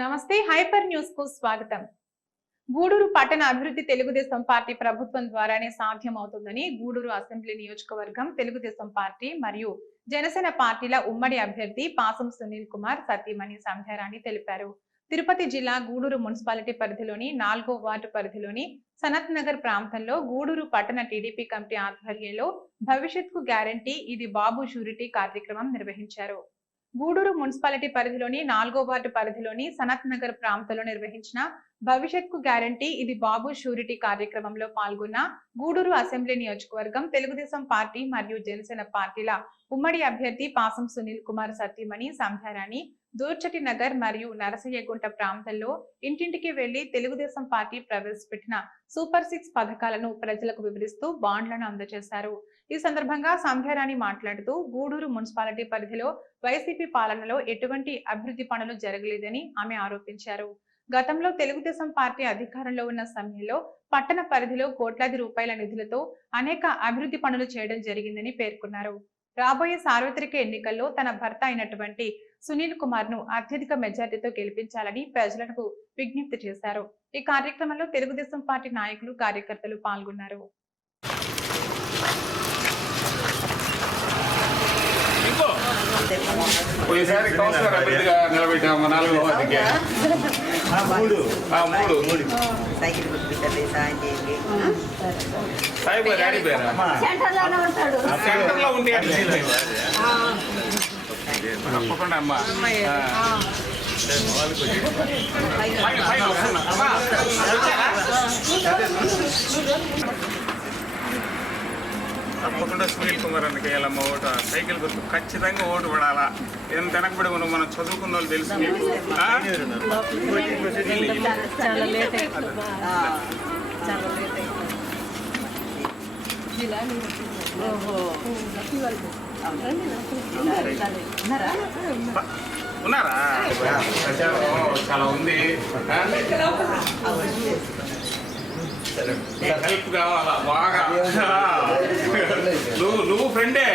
నమస్తే hyper news కు స్వాగతం. గూడూరు పట్టణ అభివృద్ధి తెలుగుదేశం పార్టీ ప్రభుత్వం ద్వారానే సాధ్యమవుతుందని గూడూరు అసెంబ్లీ నియోజకవర్గం తెలుగుదేశం పార్టీ మరియు జనసేన పార్టీల ఉమ్మడి అభ్యర్థి పాసం సునీల్ కుమార్ సతీమణి సంధ్యారాణి తెలిపారు. తిరుపతి జిల్లా గూడూరు మున్సిపాలిటీ పరిధిలోని 4వ వార్డు పరిధిలోని సనత్ నగర్ ప్రాంతంలో గూడూరు పట్టణ టీడీపీ కమిటీ ఆధ్వర్యంలో భవిష్యత్కు గ్యారంటీ ఇది బాబు షూరిటీ కార్యక్రమం నిర్వహించారు. గూడూరు మున్సిపాలిటీ పరిధిలోని 4వ వార్డు పరిధిలోని సనత్ నగర్ ప్రాంతంలో నిర్వహించిన భవిష్యత్కు గ్యారంటీ ఇది బాబు షూరిటీ కార్యక్రమంలో పాల్గొన్న గూడూరు అసెంబ్లీ నియోజకవర్గం తెలుగుదేశం పార్టీ మరియు జనసేన పార్టీల ఉమ్మడి అభ్యర్థి పాసం సునీల్ కుమార్ సతీమణి సంధ్యారాణి దూర్చటి నగర్ మరియు నరసయ్యగుంట ప్రాంతాల్లో ఇంటింటికి వెళ్లి తెలుగుదేశం పార్టీ ప్రవేశపెట్టిన సూపర్ 6 పథకాలను ప్రజలకు వివరిస్తూ బాండ్లను అందజేశారు. ఈ సందర్భంగా సంధ్యారాణి మాట్లాడుతూ గూడూరు మున్సిపాలిటీ పరిధిలో వైసీపీ పాలనలో ఎటువంటి అభివృద్ధి పనులు జరగలేదని ఆమె ఆరోపించారు. గతంలో తెలుగుదేశం పార్టీ అధికారంలో ఉన్న సమయంలో పట్టణ పరిధిలో కోట్లాది రూపాయల నిధులతో అనేక అభివృద్ధి పనులు చేయడం జరిగిందని పేర్కొన్నారు. రాబోయే సార్వత్రిక ఎన్నికల్లో తన భర్త అయినటువంటి సునీల్ కుమార్ ను అత్యధిక మెజార్టీతో గెలిపించాలని ప్రజలకు విజ్ఞప్తి చేశారు. ఈ కార్యక్రమంలో తెలుగుదేశం పార్టీ నాయకులు కార్యకర్తలు పాల్గొన్నారు. ఈసారి కౌన్సిలర్ అభ్యర్థిగా నిలబెట్టాము 4వ వార్డుకి. సైకిల్ గుర్తుపెట్టండి, సాయం చేయండి. సాయిబు డాడీ పేరు సెంటర్లో ఉంటే తప్పకుండా అమ్మా తప్పకుండా సునీల్ కుమార్ అన్నకి వేయాలమ్మ ఓటు. సైకిల్ గుర్తు ఖచ్చితంగా ఓటు పడాలా. ఎంత వెనకబడి మనం చదువుకున్న వాళ్ళు తెలుసు మీకు. ఉన్నారా? చాలా ఉంది. హెల్ప్ కావాలా బాగా. నువ్వు ఫ్రెండే.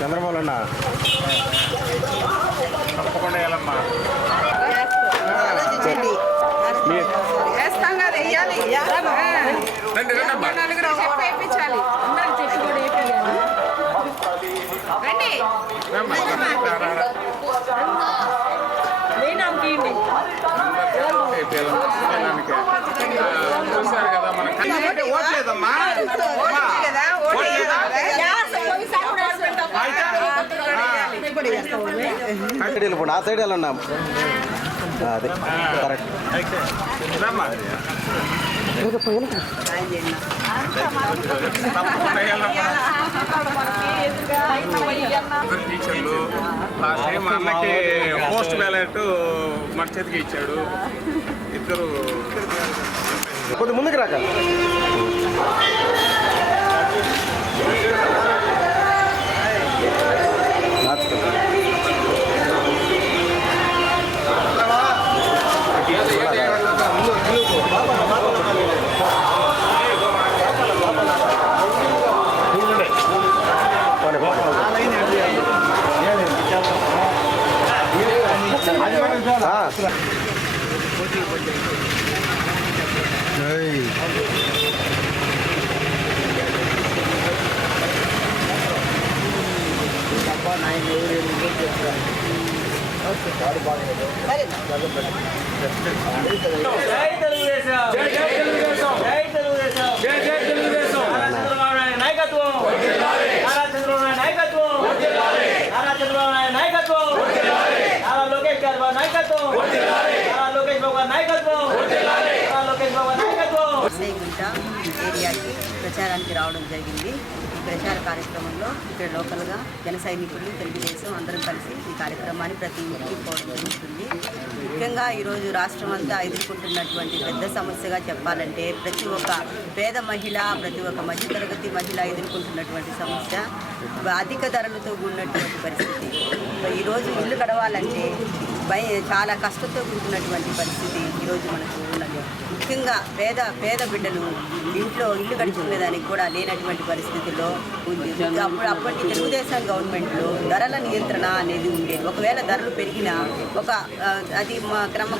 చంద్రబాబు అన్న తప్పకుండా వేయాలమ్మా. రండి రండమ్మా. చూసారు కదా మన ఓట్లేదమ్మా. ఆ సైడ్ వెళ్ళండి. అదే కరెక్ట్. టీచర్లు లాస్ట్ టైం అన్నకి పోస్ట్ బ్యాలెట్ మన చేతికి ఇచ్చాడు. ఇద్దరు కొద్ది ముందుకు రాక. ఏరియాకి ప్రచారానికి రావడం జరిగింది. ప్రచార కార్యక్రమంలో ఇక్కడ లోకల్గా జన సైనికులు తెలుగుదేశం అందరం కలిసి ఈ కార్యక్రమాన్ని ప్రతి ఇంటికి పోవడం జరుగుతుంది. ముఖ్యంగా ఈరోజు రాష్ట్రం అంతా ఎదుర్కొంటున్నటువంటి పెద్ద సమస్యగా చెప్పాలంటే ప్రతి ఒక్క పేద మహిళ, ప్రతి ఒక్క మధ్యతరగతి మహిళ ఎదుర్కొంటున్నటువంటి సమస్య అధిక ధరలతో కూడినటువంటి పరిస్థితి. ఈరోజు ఇల్లు గడవాలంటే చాలా కష్టంతో కూడుకున్నటువంటి పరిస్థితి ఈరోజు మనకు ఉన్నది. ముఖ్యంగా పేద బిడ్డలు ఇంట్లో ఇల్లు గడుచుకునేదానికి కూడా లేనటువంటి పరిస్థితుల్లో ఉంది. అప్పటి తెలుగుదేశం గవర్నమెంట్లో ధరల నియంత్రణ అనేది ఉండేది. ఒకవేళ ధరలు పెరిగినా అది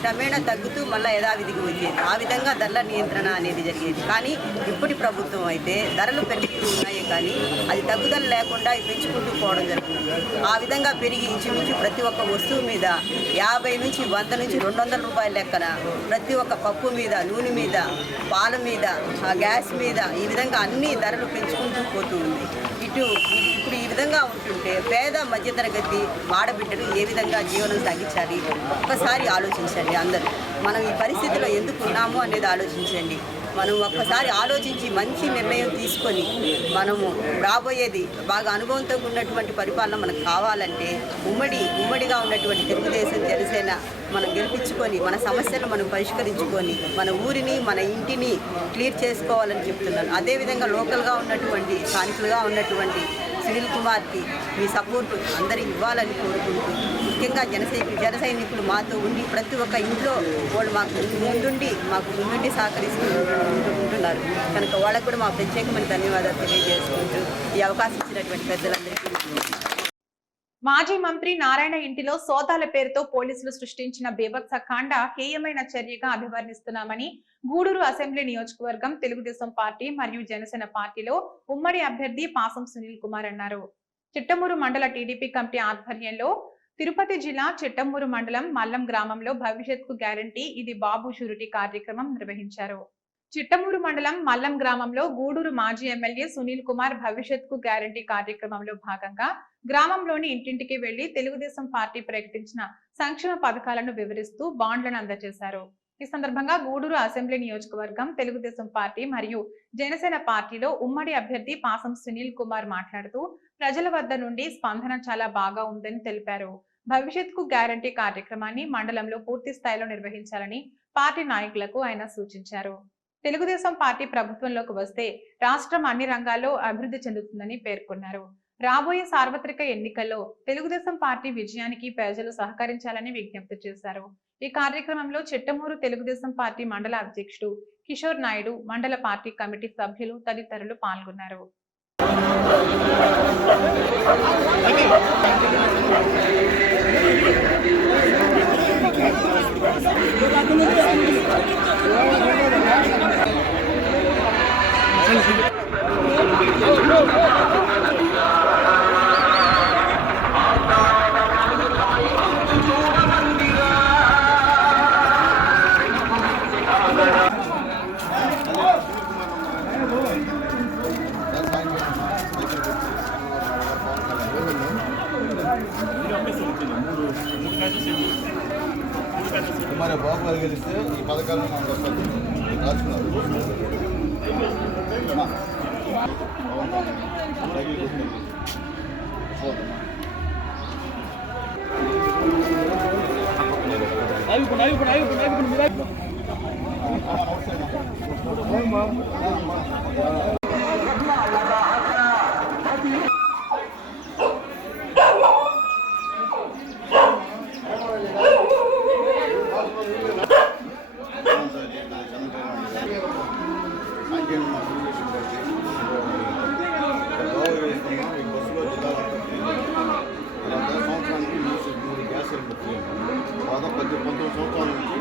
క్రమేణా తగ్గుతూ మళ్ళీ యథావిధికి వచ్చేది. ఆ విధంగా ధరల నియంత్రణ అనేది జరిగేది. కానీ ఇప్పటి ప్రభుత్వం అయితే ధరలు పెరుగుతూ ఉన్నాయి కానీ అది తగ్గుదల లేకుండా పెంచుకుంటూ పోవడం జరుగుతుంది. ఆ విధంగా పెరిగి ఇంచుమించు ప్రతి ఒక్క వస్తువు మీద 50 నుంచి 100 నుంచి 200 రూపాయల లెక్కన ప్రతి ఒక్క పప్పు మీద, నూనె మీద, పాల మీద, గ్యాస్ మీద ఈ విధంగా అన్ని ధరలు పెంచుకుంటూ పోతూ ఉంది. ఇప్పుడు ఈ విధంగా ఉంటుంటే పేద మధ్యతరగతి ఆడబిడ్డలు ఏ విధంగా జీవనం సాగించాలి ఒక్కసారి ఆలోచించండి. అందరూ మనం ఈ పరిస్థితిలో ఎందుకు ఉన్నాము అనేది ఆలోచించండి. మనం ఒక్కసారి ఆలోచించి మంచి నిర్ణయం తీసుకొని మనము రాబోయేది బాగా అనుభవంతో ఉన్నటువంటి పరిపాలన మనకు కావాలంటే ఉమ్మడిగా ఉన్నటువంటి తెలుగుదేశం జనసేన మనం గెలిపించుకొని మన సమస్యలు మనం పరిష్కరించుకొని మన ఊరిని మన ఇంటిని క్లియర్ చేసుకోవాలని చెప్తున్నాను. అదేవిధంగా లోకల్గా ఉన్నటువంటి స్థానికులుగా ఉన్నటువంటి సునీల్ కుమార్కి మీ సపోర్టు అందరికి ఇవ్వాలని కోరుకుంటూ ముఖ్యంగా జన సైనికులు మాతో ఉండి ప్రతి ఒక్క ఇంట్లో వాళ్ళు మాకు ముందుండి సహకరిస్తూ ఉంటున్నారు కనుక వాళ్ళకు కూడా మా ప్రత్యేకమైన ధన్యవాదాలు తెలియజేసుకుంటూ ఈ అవకాశం ఇచ్చినటువంటి పెద్దలందరికీ. మాజీ మంత్రి నారాయణ ఇంటిలో సోదాల పేరుతో పోలీసులు సృష్టించిన బీభత్స కాండ హేయమైన చర్యగా అభివర్ణిస్తున్నామని గూడూరు అసెంబ్లీ నియోజకవర్గం తెలుగుదేశం పార్టీ మరియు జనసేన పార్టీలో ఉమ్మడి అభ్యర్థి పాసం సునీల్ కుమార్ అన్నారు. చిట్టమూరు మండల టీడీపీ కమిటీ ఆధ్వర్యంలో తిరుపతి జిల్లా చిట్టమూరు మండలం మల్లం గ్రామంలో భవిష్యత్కు గ్యారంటీ ఇది బాబు షూరిటీ కార్యక్రమం నిర్వహించారు. చిట్టమూరు మండలం మల్లం గ్రామంలో గూడూరు మాజీ ఎమ్మెల్యే సునీల్ కుమార్ భవిష్యత్కు గ్యారంటీ కార్యక్రమంలో భాగంగా గ్రామంలోని ఇంటింటికి వెళ్లి తెలుగుదేశం పార్టీ ప్రకటించిన సంక్షేమ పథకాలను వివరిస్తూ బాండ్లను అందజేశారు. ఈ సందర్భంగా గూడూరు అసెంబ్లీ నియోజకవర్గం తెలుగుదేశం పార్టీ మరియు జనసేన పార్టీలో ఉమ్మడి అభ్యర్థి పాసం సునీల్ కుమార్ మాట్లాడుతూ ప్రజల వద్ద నుండి స్పందన చాలా బాగా ఉందని తెలిపారు. భవిష్యత్కు గ్యారంటీ కార్యక్రమాన్ని మండలంలో పూర్తి స్థాయిలో నిర్వహించాలని పార్టీ నాయకులకు ఆయన సూచించారు. తెలుగుదేశం పార్టీ ప్రభుత్వంలోకి వస్తే రాష్ట్రం అన్ని రంగాల్లో అభివృద్ధి చెందుతుందని పేర్కొన్నారు. రాబోయే సార్వత్రిక ఎన్నికల్లో తెలుగుదేశం పార్టీ విజయానికి ప్రజలు సహకరించాలని విజ్ఞప్తి చేశారు. ఈ కార్యక్రమంలో చిట్టమూరు తెలుగుదేశం పార్టీ మండల అధ్యక్షుడు కిషోర్ నాయుడు, మండల పార్టీ కమిటీ సభ్యులు తదితరులు పాల్గొన్నారు. మరి బాబు గారు గెలిస్తే ఈ పథకాలను మనం రాసుకున్నారు. సంవత్సరానికి 19 సంవత్సరాల నుంచి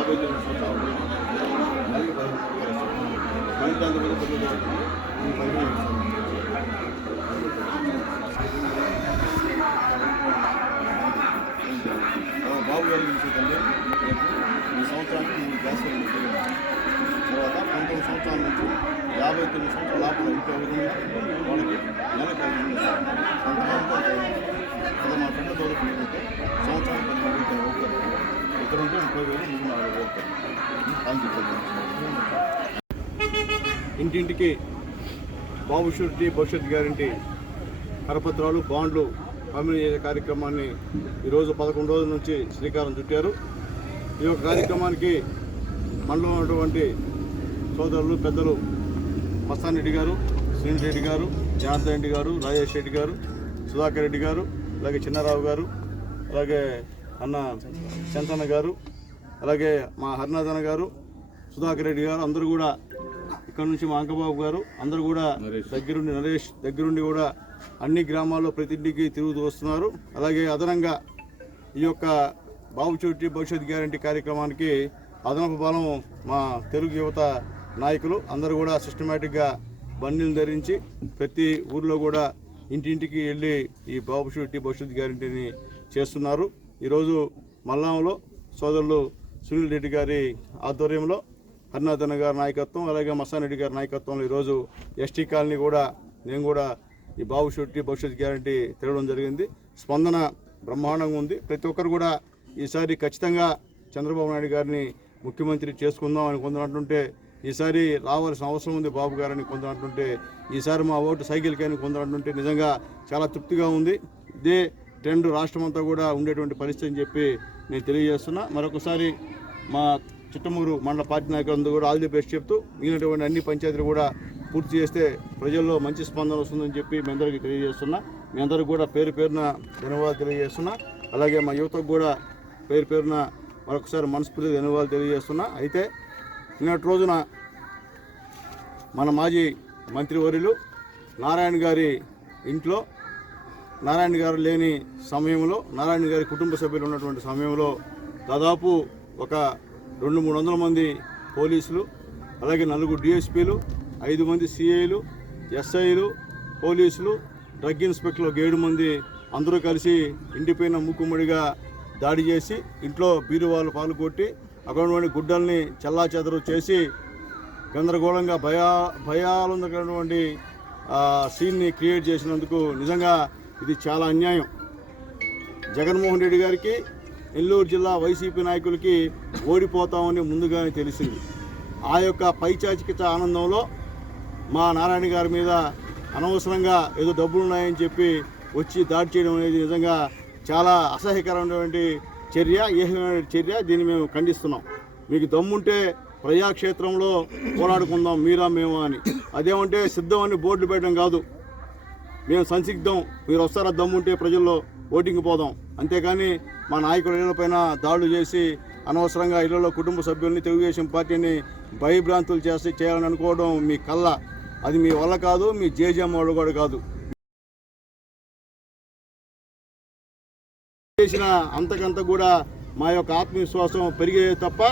59 సంవత్సరాలు బాబు గారు చూసుకుంటే ఈ సంవత్సరానికి 3 గ్యాస్ తర్వాత 19 సంవత్సరాల నుంచి 59 సంవత్సరాల లోపల ఇంట్లో వాళ్ళకి నెలకు 5,000 కొంతమంది మా ఫ్రెండ్ చదువుకుంటే సంవత్సరానికి 10,000 అవుతారు. ఇద్దరు ఉంటే 30,000 3,400 అవుతారు. ఇంటింటికి బాబు షూరిటీ భవిష్యత్ గ్యారంటీ కరపత్రాలు బాండ్లు పంపిణీ చేసే కార్యక్రమాన్ని ఈరోజు 11 రోజుల నుంచి శ్రీకారం చుట్టారు. ఈ యొక్క కార్యక్రమానికి మండలంలో ఉన్నటువంటి సోదరులు పెద్దలు మస్తాన్ రెడ్డి గారు, శ్రీనిధి రెడ్డి గారు, జనార్దన్ రెడ్డి గారు, రాజేష్ రెడ్డి గారు, సుధాకర్ రెడ్డి గారు, అలాగే చిన్నారావు గారు, అలాగే అన్న చంతన్న గారు, అలాగే మా హరినాథన్న గారు, సుధాకర్ రెడ్డి గారు అందరూ కూడా ఇక్కడ నుంచి మా అంకబాబు గారు అందరూ కూడా దగ్గరుండి నరేష్ దగ్గరుండి కూడా అన్ని గ్రామాల్లో ప్రతి ఇంటికి తిరుగుతూ వస్తున్నారు. అలాగే అదనంగా ఈ యొక్క బాబు షూరిటీ భవిష్యత్ గ్యారంటీ కార్యక్రమానికి అదనపు బలం మా తెలుగు యువత నాయకులు అందరూ కూడా సిస్టమేటిక్గా బండిలు ధరించి ప్రతి ఊర్లో కూడా ఇంటింటికి వెళ్ళి ఈ బాబు షూరిటీ భవిష్యత్ గ్యారంటీని చేస్తున్నారు. ఈరోజు మల్లాంలో సోదరులు సునీల్ రెడ్డి గారి ఆధ్వర్యంలో హరినాథన్ గారి నాయకత్వం అలాగే మస్తాన్ రెడ్డి గారి నాయకత్వంలో ఈరోజు ఎస్టీ కాలనీ కూడా నేను కూడా ఈ బాబు షూరిటీ భవిష్యత్ గ్యారంటీ తిరగడం జరిగింది. స్పందన బ్రహ్మాండంగా ఉంది. ప్రతి ఒక్కరు కూడా ఈసారి ఖచ్చితంగా చంద్రబాబు నాయుడు గారిని ముఖ్యమంత్రి చేసుకుందాం అని కొందరంటుంటే, ఈసారి రావాల్సిన అవసరం ఉంది బాబు గారిని కొందరంటుంటే, ఈసారి మా ఓటు సైకిల్కి అని కొందరంటుంటే నిజంగా చాలా తృప్తిగా ఉంది. ఇదే ట్రెండ్ రాష్ట్రం అంతా కూడా ఉండేటువంటి పరిస్థితి అని చెప్పి నేను తెలియజేస్తున్నా. మరొకసారి మా చిట్టమూరు మండల పార్టీ నాయకులందరూ కూడా ఆల్ ది బెస్ట్ చెప్తూ మిగిలినటువంటి అన్ని పంచాయతీలు కూడా పూర్తి చేస్తే ప్రజల్లో మంచి స్పందన వస్తుందని చెప్పి మీ అందరికీ తెలియజేస్తున్నా. మీ అందరికీ కూడా పేరు పేరున ధన్యవాదాలు తెలియజేస్తున్నా. అలాగే మా యువతకు కూడా పేరు పేరున మరొకసారి మనస్ఫూర్తిగా ధన్యవాదాలు తెలియజేస్తున్నా. అయితే నిన్నటి రోజున మన మాజీ మంత్రివర్యులు నారాయణ గారి ఇంట్లో నారాయణ గారు లేని సమయంలో, నారాయణ గారి కుటుంబ సభ్యులు ఉన్నటువంటి సమయంలో దాదాపు ఒక 200-300 మంది పోలీసులు, అలాగే 4 డిఎస్పీలు, 5 మంది సిఐలు, ఎస్ఐలు, పోలీసులు, డ్రగ్ ఇన్స్పెక్టర్లు 7 మంది అందరూ కలిసి ఇంటిపైన మూకుమ్మడిగా దాడి చేసి ఇంట్లో బీరువాళ్ళు పాల్గొట్టి అక్కడ ఉన్నటువంటి గుడ్డల్ని చెల్లాచెదరు చేసి గందరగోళంగా భయాలున్నటువంటి సీన్ని క్రియేట్ చేసినందుకు నిజంగా ఇది చాలా అన్యాయం. జగన్మోహన్ రెడ్డి గారికి నెల్లూరు జిల్లా వైసీపీ నాయకులకి ఓడిపోతామని ముందుగానే తెలిసింది. ఆ యొక్క పైచాచికిత ఆనందంలో మా నారాయణ గారి మీద అనవసరంగా ఏదో డబ్బులు ఉన్నాయని చెప్పి వచ్చి దాడి చేయడం అనేది నిజంగా చాలా అసహ్యకరమైనటువంటి చర్య, ఏహమైన చర్య. దీన్ని మేము ఖండిస్తున్నాం. మీకు దమ్ముంటే ప్రజాక్షేత్రంలో పోరాడుకుందాం మీరా మేమా అని, అదేమంటే సిద్ధం అని బోర్డు పెట్టడం కాదు. మేము సంసిగ్ధం, మీరు వస్తారా దమ్ముంటే ప్రజల్లో ఓటింగ్ పోదాం. అంతేకాని మా నాయకుల ఇళ్లపైన దాడులు చేసి అనవసరంగా ఇళ్లలో కుటుంబ సభ్యుల్ని తెలుగుదేశం పార్టీని భయభ్రాంతులు చేయాలని అనుకోవడం మీ కళ్ళ. అది మీ వల్ల కాదు, మీ జేజేఎం వాళ్ళు కూడా కాదు. చేసిన అంతకంత కూడా మా యొక్క ఆత్మవిశ్వాసం పెరిగేది తప్ప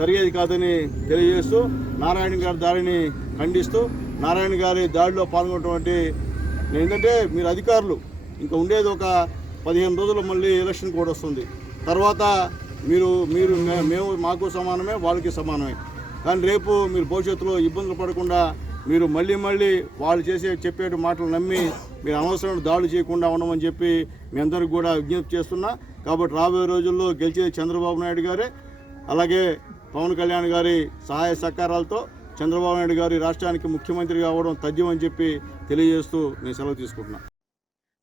తరిగేది కాదని తెలియజేస్తూ నారాయణ గారి దాడిని ఖండిస్తూ, నారాయణ గారి దాడిలో పాల్గొన్నటువంటి ఏంటంటే మీరు అధికారులు ఇంకా ఉండేది ఒక 15 రోజులు మళ్ళీ ఎలక్షన్ కూడా వస్తుంది. తర్వాత మేము మాకు సమానమే, వాళ్ళకి సమానమే. కానీ రేపు మీరు భవిష్యత్తులో ఇబ్బందులు పడకుండా మీరు మళ్ళీ వాళ్ళు చెప్పే మాటలు నమ్మి మీరు అనవసరమైన దాడులు చేయకుండా ఉండమని చెప్పి మీ అందరికి కూడా విజ్ఞప్తి చేస్తున్నా. కాబట్టి రాబోయే రోజుల్లో గెలిచేది చంద్రబాబు నాయుడు గారే. అలాగే పవన్ కళ్యాణ్ గారి సహాయ సహకారాలతో చంద్రబాబు నాయుడు గారి రాష్ట్రానికి ముఖ్యమంత్రిగా అవ్వడం తథ్యమని చెప్పి తెలియజేస్తూ నేను సెలవు తీసుకుంటున్నాను.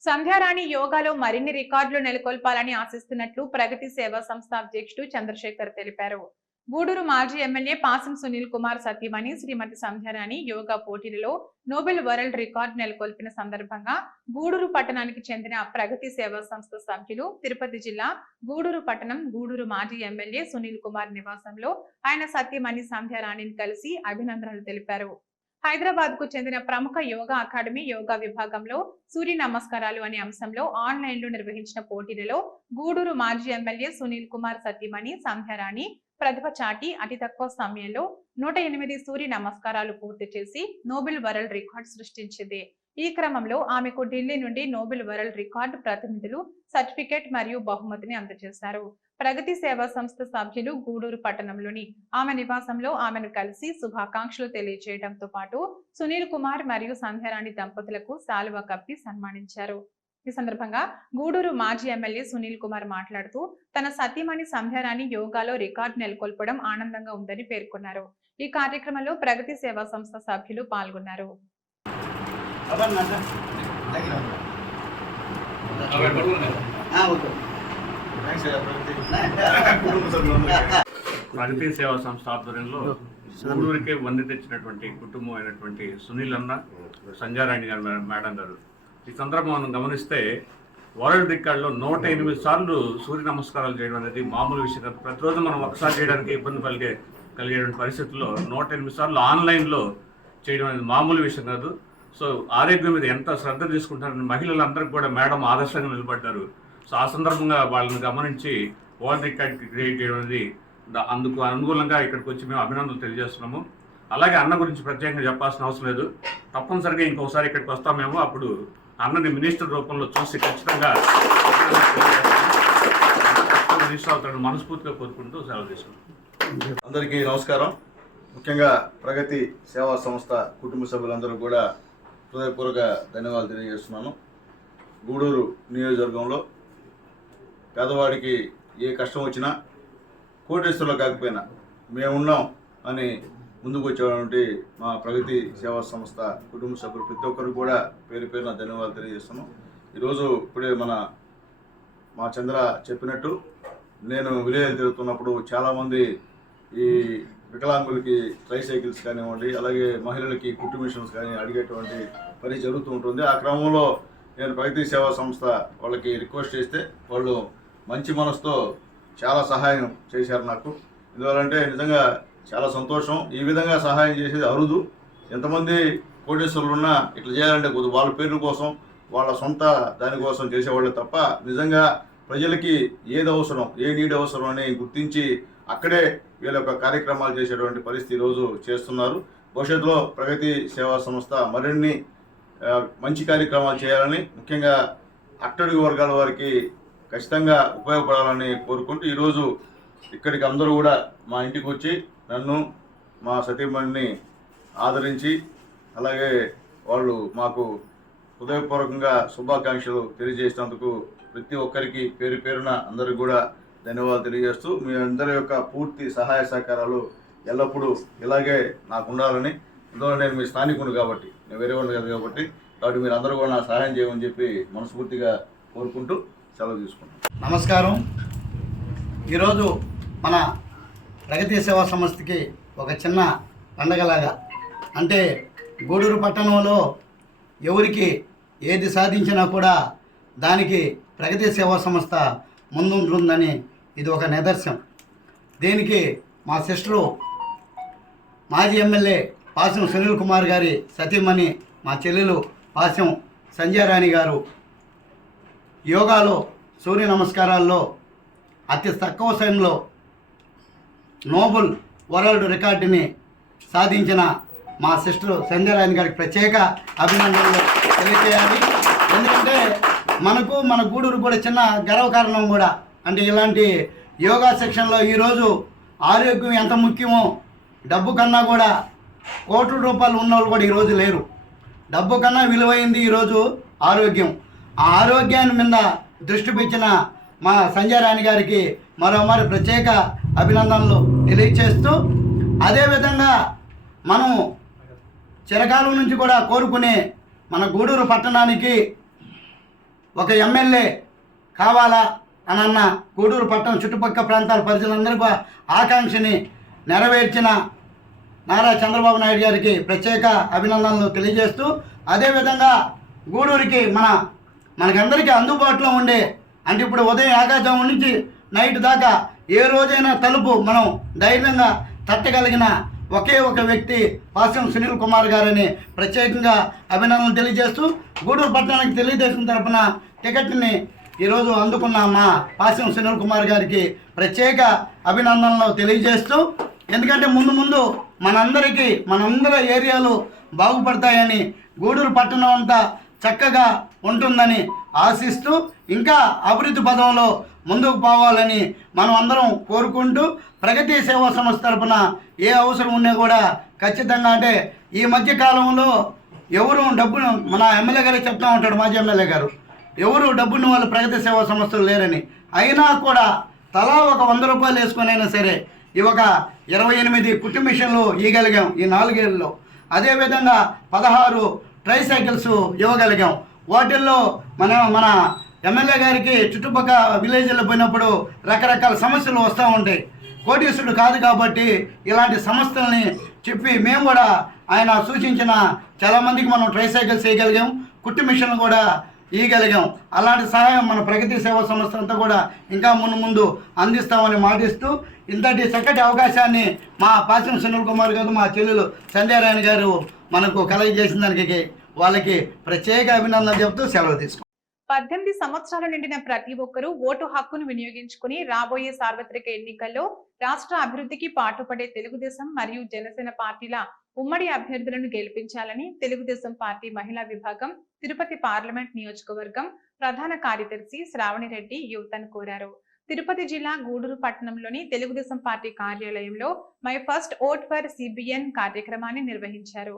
సంధ్యారాణి యోగాలో మరిన్ని రికార్డులు నెలకొల్పాలని ఆశిస్తున్నట్లు ప్రగతి సేవా సంస్థ అధ్యక్షుడు చంద్రశేఖర్ తెలిపారు. గూడూరు మాజీ ఎమ్మెల్యే పాసం సునీల్ కుమార్ సతీమణి శ్రీమతి సంధ్యారాణి యోగా పోటీలలో నోబెల్ వరల్డ్ రికార్డు నెలకొల్పిన సందర్భంగా గూడూరు పట్టణానికి చెందిన ప్రగతి సేవా సంస్థ సభ్యులు తిరుపతి జిల్లా గూడూరు పట్టణం గూడూరు మాజీ ఎమ్మెల్యే సునీల్ కుమార్ నివాసంలో ఆయన సతీమణి సంధ్యారాణిని కలిసి అభినందనలు తెలిపారు. హైదరాబాద్ కు చెందిన ప్రముఖ యోగా అకాడమీ యోగా విభాగంలో సూర్య నమస్కారాలు అనే అంశంలో ఆన్లైన్ లో నిర్వహించిన పోటీలలో గూడూరు మాజీ ఎమ్మెల్యే సునీల్ కుమార్ సతీమణి సంధ్యారాణి ప్రతిభ చాటి అతి తక్కువ సమయంలో 108 సూర్య నమస్కారాలు పూర్తి చేసి నోబెల్ వరల్డ్ రికార్డు సృష్టించింది. ఈ క్రమంలో ఆమెకు ఢిల్లీ నుండి నోబెల్ వరల్డ్ రికార్డు ప్రతినిధులు సర్టిఫికెట్ మరియు బహుమతిని అందజేశారు. ప్రగతి సేవా సంస్థ సభ్యులు గూడూరు పట్టణంలోని ఆమె నివాసంలో ఆమెను కలిసి శుభాకాంక్షలు తెలియజేయడంతో పాటు సునీల్ కుమార్ మరియు సంధ్యారాణి దంపతులకు శాలువా కప్పి సన్మానించారు. ఈ సందర్భంగా గూడూరు మాజీ ఎమ్మెల్యే సునీల్ కుమార్ మాట్లాడుతూ తన సతీమణి సంధ్యారాణి యోగాలో రికార్డు నెలకొల్పడం ఆనందంగా ఉందని పేర్కొన్నారు. ఈ కార్యక్రమంలో ప్రగతి సేవా సంస్థ సభ్యులు పాల్గొన్నారు. ప్రగతి సేవా సంస్థ ఆధ్వర్యంలో గూడూరుకే వంది తెచ్చినటువంటి కుటుంబం అయినటువంటి సునీల్ అన్న, సంజారాణి గారు, మేడం గారు, ఈ సందర్భం మనం గమనిస్తే వరల్డ్ రికార్డులో 108 సార్లు సూర్య నమస్కారాలు చేయడం అనేది మామూలు విషయం కాదు. ప్రతిరోజు మనం ఒకసారి చేయడానికి ఇబ్బంది కలిగేటువంటి పరిస్థితుల్లో 108 సార్లు ఆన్లైన్లో చేయడం అనేది మామూలు విషయం కాదు. సో ఆరోగ్యం మీద ఎంత శ్రద్ధ తీసుకుంటారని మహిళలందరికీ కూడా మేడం ఆదర్శంగా నిలబడ్డారు. సో ఆ సందర్భంగా వాళ్ళని గమనించి వరల్డ్ రికార్డ్ క్రియేట్ చేయడం అనేది అందుకు అనుకూలంగా ఇక్కడికి వచ్చి మేము అభినందనలు తెలియజేస్తున్నాము. అలాగే అన్న గురించి ప్రత్యేకంగా చెప్పాల్సిన అవసరం లేదు. తప్పనిసరిగా ఇంకోసారి ఇక్కడికి వస్తామేమో, అప్పుడు అన్నని మినిస్టర్ రూపంలో చూసి ఖచ్చితంగా మినిస్టర్ అవుతాడని మనస్ఫూర్తిగా కోరుకుంటూ సెలవు తీసుకుంటాం. అందరికీ నమస్కారం. ముఖ్యంగా ప్రగతి సేవా సంస్థ కుటుంబ సభ్యులందరూ కూడా హృదయపూర్వక ధన్యవాదాలు తెలియజేస్తున్నాను. గూడూరు నియోజకవర్గంలో పేదవాడికి ఏ కష్టం వచ్చినా కోటేశ్వరులు కాకపోయినా మేమున్నాం అని ముందుకు వచ్చేటువంటి మా ప్రగతి సేవా సంస్థ కుటుంబ సభ్యులు ప్రతి ఒక్కరు కూడా పేరు పేరున ధన్యవాదాలు తెలియజేస్తున్నాం. ఈరోజు ఇప్పుడే మా చంద్ర చెప్పినట్టు నేను విలేజ్ తిరుగుతున్నప్పుడు చాలామంది ఈ వికలాంగులకి ట్రైసైకిల్స్ కానివ్వండి, అలాగే మహిళలకి కుట్టు మిషన్స్ కానీ అడిగేటువంటి పని జరుగుతూ ఉంటుంది. ఆ క్రమంలో నేను ప్రగతి సేవా సంస్థ వాళ్ళకి రిక్వెస్ట్ చేస్తే వాళ్ళు మంచి మనసుతో చాలా సహాయం చేశారు నాకు. ఎందువల్లంటే నిజంగా చాలా సంతోషం. ఈ విధంగా సహాయం చేసేది అరుదు. ఎంతమంది కోటేశ్వరులు ఉన్నా ఇట్లా చేయాలంటే వాళ్ళ పేర్ల కోసం, వాళ్ళ సొంత దానికోసం చేసేవాళ్ళు తప్ప నిజంగా ప్రజలకి ఏది అవసరం, ఏ నీడ్ అవసరం అని గుర్తించి అక్కడే వీళ్ళ యొక్క కార్యక్రమాలు చేసేటువంటి పరిస్థితి ఈరోజు చేస్తున్నారు. భవిష్యత్తులో ప్రగతి సేవా సంస్థ మరిన్ని మంచి కార్యక్రమాలు చేయాలని, ముఖ్యంగా అట్టడుగు వర్గాల వారికి ఖచ్చితంగా ఉపయోగపడాలని కోరుకుంటూ ఈరోజు ఇక్కడికి అందరూ కూడా మా ఇంటికి వచ్చి నన్ను, మా సతీమణిని ఆదరించి, అలాగే వాళ్ళు మాకు హృదయపూర్వకంగా శుభాకాంక్షలు తెలియజేసినందుకు ప్రతి ఒక్కరికి పేరు పేరున అందరికీ కూడా ధన్యవాదాలు తెలియజేస్తూ మీ అందరి యొక్క పూర్తి సహాయ సహకారాలు ఎల్లప్పుడూ ఇలాగే నాకు ఉండాలని, ఎందుకంటే నేను మీ స్థానికుడు కాబట్టి, నేను వేరే వాడిని కాదు కాబట్టి మీరు అందరూ కూడా నాకు సహాయం చేయమని చెప్పి మనస్ఫూర్తిగా కోరుకుంటూ సెలవు తీసుకుంటాం. నమస్కారం. ఈరోజు మన ప్రగతి సేవా సంస్థకి ఒక చిన్న పండగలాగా, అంటే గూడూరు పట్టణంలో ఎవరికి ఏది సాధించినా కూడా దానికి ప్రగతి సేవా సంస్థ ముందుంటుందని ఇది ఒక నిదర్శనం. దీనికి మా సిస్టరు మాజీ ఎమ్మెల్యే పాశం సునీల్ కుమార్ గారి సతీమణి, మా చెల్లెలు పాశం సంజయరాణి గారు యోగాలో, సూర్య నమస్కారాల్లో అతి తక్కువ సమయంలో నోబెల్ వరల్డ్ రికార్డుని సాధించిన మా సిస్టర్ సంజయరాణి గారికి ప్రత్యేక అభినందనలు తెలియజేయాలి. ఎందుకంటే మన గూడూరు కూడా చిన్న గర్వకారణం కూడా. అంటే ఇలాంటి యోగా సెక్షన్లో ఈరోజు ఆరోగ్యం ఎంత ముఖ్యమో, డబ్బు కన్నా కూడా కోట్ల రూపాయలు ఉన్నవాళ్ళు కూడా ఈరోజు లేరు. డబ్బు కన్నా విలువైంది ఈరోజు ఆరోగ్యం. ఆ ఆరోగ్యాన్ని మీద దృష్టి పెట్టిన మా సంజయరాణి గారికి మరోమారి ప్రత్యేక అభినందనలు తెలియచేస్తూ, అదేవిధంగా మనం చిరకాలం నుంచి కూడా కోరుకునే మన గూడూరు పట్టణానికి ఒక ఎమ్మెల్యే కావాలా అనన్న గూడూరు పట్టణం చుట్టుపక్కల ప్రాంతాల ప్రజలందరికీ ఆకాంక్షని నెరవేర్చిన నారా చంద్రబాబు నాయుడు గారికి ప్రత్యేక అభినందనలు తెలియజేస్తూ, అదేవిధంగా గూడూరుకి మనకందరికీ అందుబాటులో ఉండే, అంటే ఇప్పుడు ఉదయం ఆకాశం నుంచి నైట్ దాకా ఏ రోజైనా తలుపు మనం ధైర్యంగా తట్టగలిగిన ఒకే ఒక వ్యక్తి పాశం సునీల్ కుమార్ గారని ప్రత్యేకంగా అభినందనలు తెలియజేస్తూ, గూడూరు పట్టణానికి తెలుగుదేశం తరఫున టికెట్ని ఈరోజు అందుకున్న మా పాశం సునీల్ కుమార్ గారికి ప్రత్యేక అభినందనలు తెలియజేస్తూ, ఎందుకంటే ముందు మనందరి ఏరియాలు బాగుపడతాయని, గూడూరు పట్టణం అంతా చక్కగా ఉంటుందని ఆశిస్తూ, ఇంకా అభివృద్ధి పదంలో ముందుకు పోవాలని మనం అందరం కోరుకుంటూ, ప్రగతి సేవా సంస్థ తరఫున ఏ అవసరం ఉన్నా కూడా ఖచ్చితంగా, అంటే ఈ మధ్య కాలంలో ఎవరు డబ్బును, మన ఎమ్మెల్యే గారే చెప్తూ ఉంటాడు, మాజీ ఎమ్మెల్యే గారు, ఎవరు డబ్బున్న వాళ్ళు ప్రగతి సేవా సంస్థలు లేరని. అయినా కూడా తలా ఒక 100 రూపాయలు వేసుకొని అయినా సరే ఈ ఒక 28 కుట్టు మిషన్లు ఇవ్వగలిగాం ఈ 4 ఏళ్ళలో. అదేవిధంగా 16 ట్రైసైకిల్స్ ఇవ్వగలిగాం. వాటిల్లో మన ఎమ్మెల్యే గారికి చుట్టుపక్కల విలేజ్లో పోయినప్పుడు రకరకాల సమస్యలు వస్తూ ఉంటాయి. కోటీశ్వరుడు కాదు కాబట్టి ఇలాంటి సమస్యల్ని చెప్పి మేము కూడా ఆయన సూచించిన చాలామందికి మనం ట్రైసైకిల్స్ వేయగలిగాం, కుట్టు మిషన్లు కూడా ఇవ్వగలిగాం. అలాంటి సహాయం మన ప్రగతి సేవా సంస్థ అంతా కూడా ఇంకా ముందు అందిస్తామని మాటిస్తూ ఇంతటి చక్కటి అవకాశాన్ని మా పాసం సునీల్ కుమార్ గారు, మా చెల్లెలు సంధ్యారాయణ గారు మనకు కలగజేసిన దానికి వాళ్ళకి ప్రత్యేక అభినందనలు చెబుతూ సెలవు తీసుకుంటాం. 18 సంవత్సరాలు నిండిన ప్రతి ఒక్కరూ ఓటు హక్కును వినియోగించుకుని రాబోయే సార్వత్రిక ఎన్నికల్లో రాష్ట్ర అభివృద్ధికి పాటుపడే తెలుగుదేశం మరియు జనసేన పార్టీల ఉమ్మడి అభ్యర్థులను గెలిపించాలని తెలుగుదేశం పార్టీ మహిళా విభాగం తిరుపతి పార్లమెంట్ నియోజకవర్గం ప్రధాన కార్యదర్శి శ్రావణిరెడ్డి యువతను కోరారు. తిరుపతి జిల్లా గూడూరు పట్టణంలోని తెలుగుదేశం పార్టీ కార్యాలయంలో my first vote for CBN కార్యక్రమాన్ని నిర్వహించారు.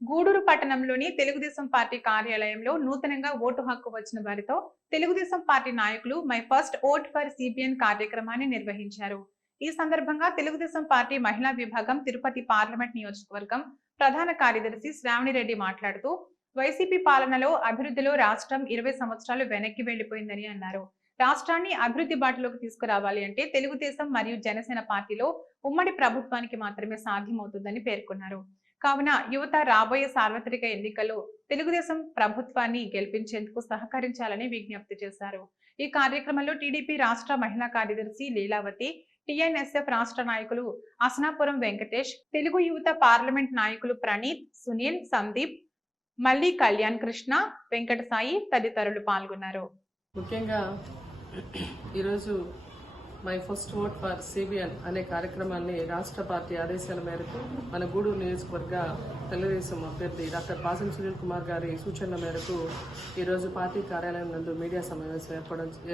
గూడూరు పట్టణంలోని తెలుగుదేశం పార్టీ కార్యాలయంలో నూతనంగా ఓటు హక్కు వచ్చిన వారితో తెలుగుదేశం పార్టీ నాయకులు my first vote for CBN కార్యక్రమాన్ని నిర్వహించారు. ఈ సందర్భంగా తెలుగుదేశం పార్టీ మహిళా విభాగం తిరుపతి పార్లమెంట్ నియోజకవర్గం ప్రధాన కార్యదర్శి శ్రావణిరెడ్డి మాట్లాడుతూ వైసీపీ పాలనలో అభివృద్ధిలో రాష్ట్రం 20 సంవత్సరాలు వెనక్కి వెళ్లిపోయిందని అన్నారు. రాష్ట్రాన్ని అభివృద్ధి బాటలోకి తీసుకురావాలి అంటే తెలుగుదేశం మరియు జనసేన పార్టీలో ఉమ్మడి ప్రభుత్వానికి మాత్రమే సాధ్యమవుతుందని పేర్కొన్నారు. కావున యువత రాబోయే సార్వత్రిక ఎన్నికల్లో తెలుగుదేశం ప్రభుత్వాన్ని గెలిపించేందుకు సహకరించాలని విజ్ఞప్తి చేశారు. ఈ కార్యక్రమంలో టీడీపీ రాష్ట్ర మహిళా కార్యదర్శి లీలావతి, టీఎన్ఎస్ఎఫ్ రాష్ట్ర నాయకులు అసనాపురం వెంకటేష్, తెలుగు యువత పార్లమెంట్ నాయకులు ప్రణీత్, సునీల్, సందీప్, మల్లి కళ్యాణ్ కృష్ణ, వెంకట సాయి తదితరులు పాల్గొన్నారు. ముఖ్యంగా ఈరోజు my first vote for CBN అనే కార్యక్రమాన్ని రాష్ట్ర పార్టీ ఆదేశాల మేరకు మన గూడూరు నియోజకవర్గ తెలుగుదేశం అభ్యర్థి డాక్టర్ పాసం సునీల్ కుమార్ గారి సూచనల మేరకు ఈరోజు పార్టీ కార్యాలయం నందు మీడియా సమావేశం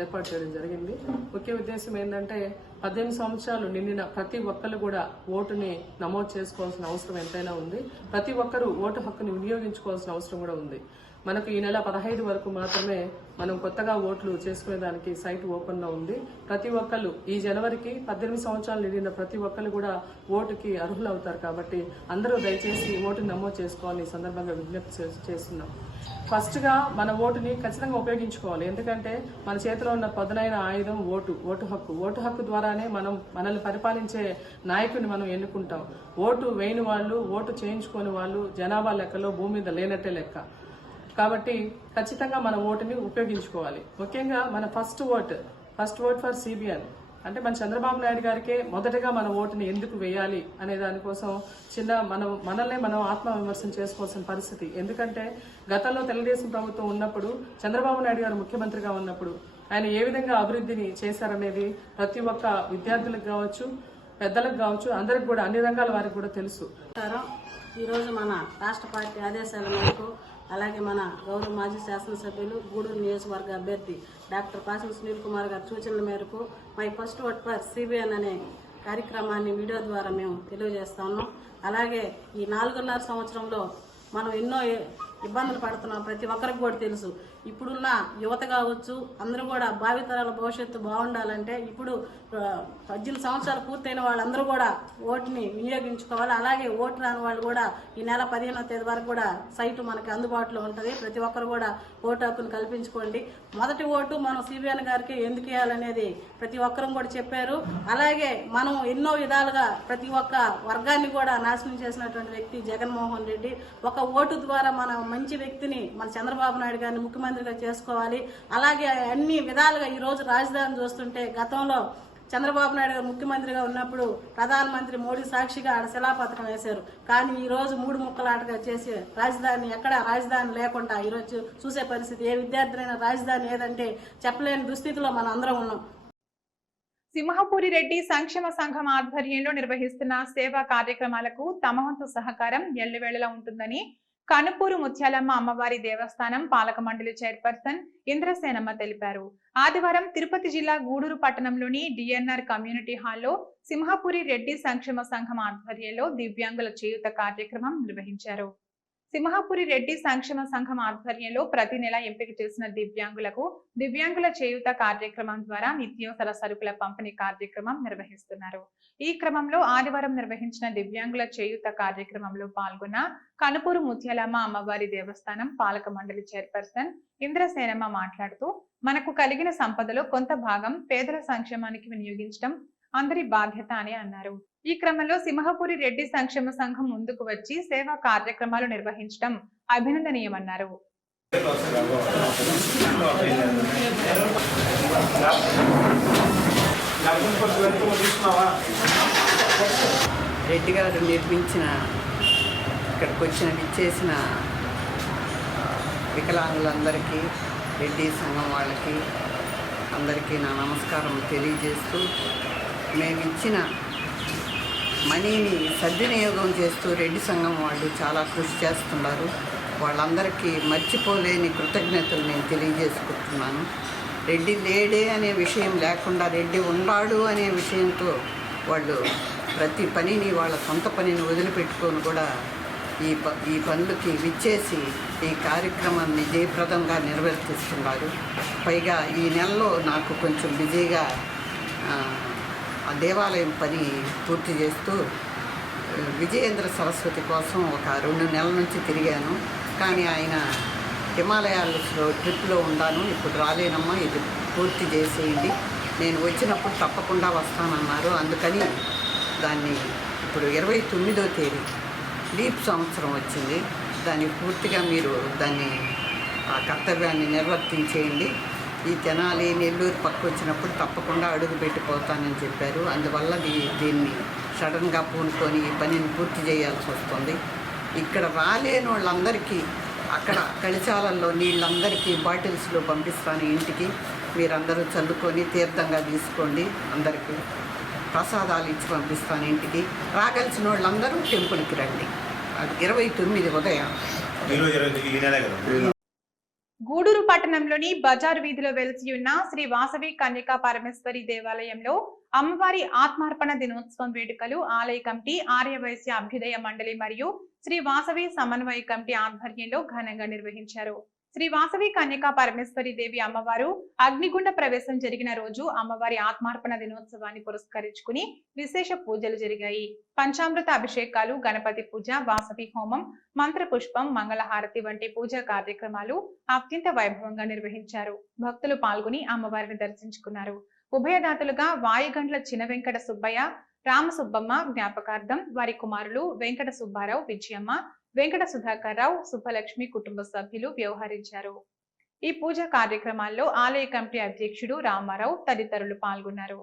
ఏర్పాటు చేయడం జరిగింది. ముఖ్య ఉద్దేశం ఏంటంటే 18 సంవత్సరాలు నిండిన ప్రతి ఒక్కరు కూడా ఓటుని నమోదు చేసుకోవాల్సిన అవసరం ఎంతైనా ఉంది. ప్రతి ఒక్కరూ ఓటు హక్కుని వినియోగించుకోవాల్సిన అవసరం కూడా ఉంది. మనకు ఈ నెల 15 వరకు మాత్రమే మనం కొత్తగా ఓట్లు చేసుకునేదానికి సైట్ ఓపెన్లో ఉంది. ప్రతి ఒక్కరు ఈ జనవరికి 18 సంవత్సరాలు నిండిన ప్రతి ఒక్కరు కూడా ఓటుకి అర్హులు అవుతారు. కాబట్టి అందరూ దయచేసి ఓటుని నమోదు చేసుకోవాలని ఈ సందర్భంగా విజ్ఞప్తి చేస్తున్నాం. ఫస్ట్గా మన ఓటుని ఖచ్చితంగా ఉపయోగించుకోవాలి. ఎందుకంటే మన చేతిలో ఉన్న పదునైన ఆయుధం ఓటు హక్కు. ఓటు హక్కు ద్వారానే మనల్ని పరిపాలించే నాయకుడిని మనం ఎన్నుకుంటాం. ఓటు వేయని వాళ్ళు, ఓటు చేయించుకోని వాళ్ళు జనాభా లెక్కలో భూమి మీద లేనట్టే లెక్క. కాబట్టి ఖచ్చితంగా మన ఓటుని ఉపయోగించుకోవాలి. ముఖ్యంగా మన ఫస్ట్ ఓట్ ఫర్ సిబిఎన్ అంటే మన చంద్రబాబు నాయుడు గారికే మొదటగా మన ఓటుని ఎందుకు వేయాలి అనే దానికోసం మనల్నే మనం ఆత్మవిమర్శన చేసుకోవాల్సిన పరిస్థితి. ఎందుకంటే గతంలో తెలుగుదేశం ప్రభుత్వం ఉన్నప్పుడు, చంద్రబాబు నాయుడు గారు ముఖ్యమంత్రిగా ఉన్నప్పుడు ఆయన ఏ విధంగా అభివృద్ధిని చేశారనేది ప్రతి ఒక్క విద్యార్థులకు కావచ్చు, పెద్దలకు కావచ్చు, అందరికి కూడా అన్ని రంగాల వారికి కూడా తెలుసు. ఈరోజు మన రాష్ట్ర పార్టీ ఆదేశాల మేరకు, అలాగే మన గౌరవ మాజీ శాసనసభ్యులు గూడూరు నియోజకవర్గ అభ్యర్థి డాక్టర్ పాసం సునీల్ కుమార్ గారి సూచనల మేరకు my first vote for CBN అనే కార్యక్రమాన్ని వీడియో ద్వారా మేము తెలియజేస్తా ఉన్నాం. అలాగే ఈ 4.5 సంవత్సరంలో మనం ఎన్నో ఇబ్బందులు పడుతున్నాం. ప్రతి ఒక్కరికి కూడా తెలుసు. ఇప్పుడున్న యువత కావచ్చు, అందరూ కూడా భావితరాల భవిష్యత్తు బాగుండాలంటే ఇప్పుడు 18 సంవత్సరాలు పూర్తయిన వాళ్ళందరూ కూడా ఓటుని వినియోగించుకోవాలి. అలాగే ఓటు రాని వాళ్ళు కూడా ఈ నెల 15వ తేదీ వరకు కూడా సైటు మనకి అందుబాటులో ఉంటుంది. ప్రతి ఒక్కరు కూడా ఓటు హక్కును కల్పించుకోండి. మొదటి ఓటు మనం సిబిఎన్ గారికి ఎందుకు వేయాలనేది ప్రతి ఒక్కరు కూడా చెప్పారు. అలాగే మనం ఎన్నో విధాలుగా ప్రతి ఒక్క వర్గాన్ని కూడా నాశనం చేసినటువంటి వ్యక్తి జగన్మోహన్ రెడ్డి. ఒక ఓటు ద్వారా మన మంచి వ్యక్తిని, మన చంద్రబాబు నాయుడు గారిని ముఖ్యమంత్రిగా చేసుకోవాలి. అలాగే అన్ని విధాలుగా ఈరోజు రాజధాని చూస్తుంటే, గతంలో చంద్రబాబు నాయుడు గారు ముఖ్యమంత్రిగా ఉన్నప్పుడు ప్రధానమంత్రి మోడీ సాక్షిగా ఆడ శిలాపథకం వేశారు. కానీ ఈరోజు 3 ముక్కలాటగా చేసి రాజధాని ఎక్కడ రాజధాని లేకుండా ఈరోజు చూసే పరిస్థితి. ఏ విద్యార్థులైనా రాజధాని ఏదంటే చెప్పలేని దుస్థితిలో మనం అందరం ఉన్నాం. సింహపూరి రెడ్డి సంక్షేమ సంఘం ఆధ్వర్యంలో నిర్వహిస్తున్న సేవా కార్యక్రమాలకు తమ వంతు సహకారం ఎల్లవేళలా ఉంటుందని కనుపూరు ముత్యాలమ్మ అమ్మవారి దేవస్థానం పాలక మండలి చైర్పర్సన్ ఇంద్రసేనమ్మ తెలిపారు. ఆదివారం తిరుపతి జిల్లా గూడూరు పట్టణంలోని డిఎన్ఆర్ కమ్యూనిటీ హాల్లో సింహపూరి రెడ్డి సంక్షేమ సంఘం ఆధ్వర్యంలో దివ్యాంగుల చేయూత కార్యక్రమం నిర్వహించారు. సింహపురి రెడ్డి సంక్షేమ సంఘం ఆధ్వర్యంలో ప్రతి నెల ఎంపిక చేసిన దివ్యాంగులకు దివ్యాంగుల చేయూత కార్యక్రమం ద్వారా నిత్యావసర సరుకుల పంపిణీ కార్యక్రమం నిర్వహిస్తున్నారు. ఈ క్రమంలో ఆదివారం నిర్వహించిన దివ్యాంగుల చేయూత కార్యక్రమంలో పాల్గొన్న కనుపూరు ముత్యాలమ్మ అమ్మవారి దేవస్థానం పాలక మండలి చైర్పర్సన్ ఇంద్రసేనమ్మ మాట్లాడుతూ, మనకు కలిగిన సంపదలో కొంత భాగం పేదల సంక్షేమానికి వినియోగించడం అందరి బాధ్యత అని అన్నారు. ఈ క్రమంలో సింహపురి రెడ్డి సంక్షేమ సంఘం ముందుకు వచ్చి సేవా కార్యక్రమాలు నిర్వహించడం అభినందనీయమన్నారు. రెడ్డి గారు నిర్మించిన ఇక్కడికి విచ్చేసిన వికలాంగులందరికీ, రెడ్డి సంఘం వాళ్ళకి అందరికీ నా నమస్కారం తెలియజేస్తూ, మేము ఇచ్చిన మనీని సద్వినియోగం చేస్తూ రెడ్డి సంఘం వాళ్ళు చాలా కృషి చేస్తున్నారు. వాళ్ళందరికీ మర్చిపోలేని కృతజ్ఞతలు నేను తెలియజేసుకుంటున్నాను. రెడ్డి లేడే అనే విషయం లేకుండా రెడ్డి ఉన్నాడు అనే విషయంతో వాళ్ళు ప్రతి పనిని, వాళ్ళ సొంత పనిని వదిలిపెట్టుకొని కూడా ఈ పనులకి విచ్చేసి ఈ కార్యక్రమాన్ని జయప్రదంగా నిర్వర్తిస్తున్నారు. పైగా ఈ నెలలో నాకు కొంచెం బిజీగా ఆ దేవాలయం పని పూర్తి చేస్తూ విజయేంద్ర సరస్వతి కోసం ఒక 2 నెలల నుంచి తిరిగాను. కానీ ఆయన హిమాలయాల్లో ట్రిప్లో ఉన్నాను, ఇప్పుడు రాలేనమ్మా, ఇది పూర్తి చేసేయండి, నేను వచ్చినప్పుడు తప్పకుండా వస్తానన్నారు. అందుకని దాన్ని ఇప్పుడు 29వ తేదీ లీప్ సంవత్సరం వచ్చింది. దాన్ని పూర్తిగా మీరు ఆ కర్తవ్యాన్ని నిర్వర్తించేయండి. ఈ తెనాలి, నెల్లూరు పక్క వచ్చినప్పుడు తప్పకుండా అడుగు పెట్టిపోతానని చెప్పారు. అందువల్ల దీన్ని సడన్గా పూనుకొని ఈ పనిని పూర్తి చేయాల్సి వస్తుంది. ఇక్కడ రాలేని వాళ్ళందరికీ అక్కడ కళిశాలల్లో నీళ్ళందరికీ బాటిల్స్లో పంపిస్తాను ఇంటికి. మీరందరూ చల్లుకొని తీర్థంగా తీసుకోండి. అందరికీ ప్రసాదాలు ఇచ్చి పంపిస్తాను ఇంటికి. రాగలిసిన వాళ్ళందరూ టెంపుల్కి రండి. అది 29 ఉదయం. గూడూరు పట్టణంలోని బజారు వీధిలో వెలిసి ఉన్న శ్రీ వాసవి కన్యకా పరమేశ్వరి దేవాలయంలో అమ్మవారి ఆత్మార్పణ దినోత్సవం వేడుకలు ఆలయ కమిటీ, ఆర్యవైశ్య అభ్యుదయ మండలి మరియు శ్రీ వాసవి సమన్వయ కమిటీ ఆధ్వర్యంలో ఘనంగా నిర్వహించారు. శ్రీ వాసవి కన్యకా పరమేశ్వరి దేవి అమ్మవారు అగ్నిగుండ ప్రవేశం జరిగిన రోజు అమ్మవారి ఆత్మార్పణ దినోత్సవాన్ని పురస్కరించుకుని విశేష పూజలు జరిగాయి. పంచామృత అభిషేకాలు, గణపతి పూజ, వాసవి హోమం, మంత్ర పుష్పం, మంగళహారతి వంటి పూజా కార్యక్రమాలు అత్యంత వైభవంగా నిర్వహించారు. భక్తులు పాల్గొని అమ్మవారిని దర్శించుకున్నారు. ఉభయదాతలుగా వాయుగండ్ల చిన వెంకట సుబ్బయ్య, రామసుబ్బమ్మ జ్ఞాపకార్థం వారి కుమారులు వెంకట సుబ్బారావు, విజయమ్మ, వెంకట సుధాకర్ రావు, సుబ్బలక్ష్మి కుటుంబ సభ్యులు వ్యవహరించారు. ఈ పూజా కార్యక్రమాల్లో ఆలయ కమిటీ అధ్యక్షుడు రామారావు తదితరులు పాల్గొన్నారు.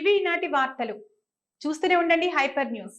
ఇవి ఈనాటి వార్తలు. చూస్తూనే ఉండండి హైపర్ న్యూస్.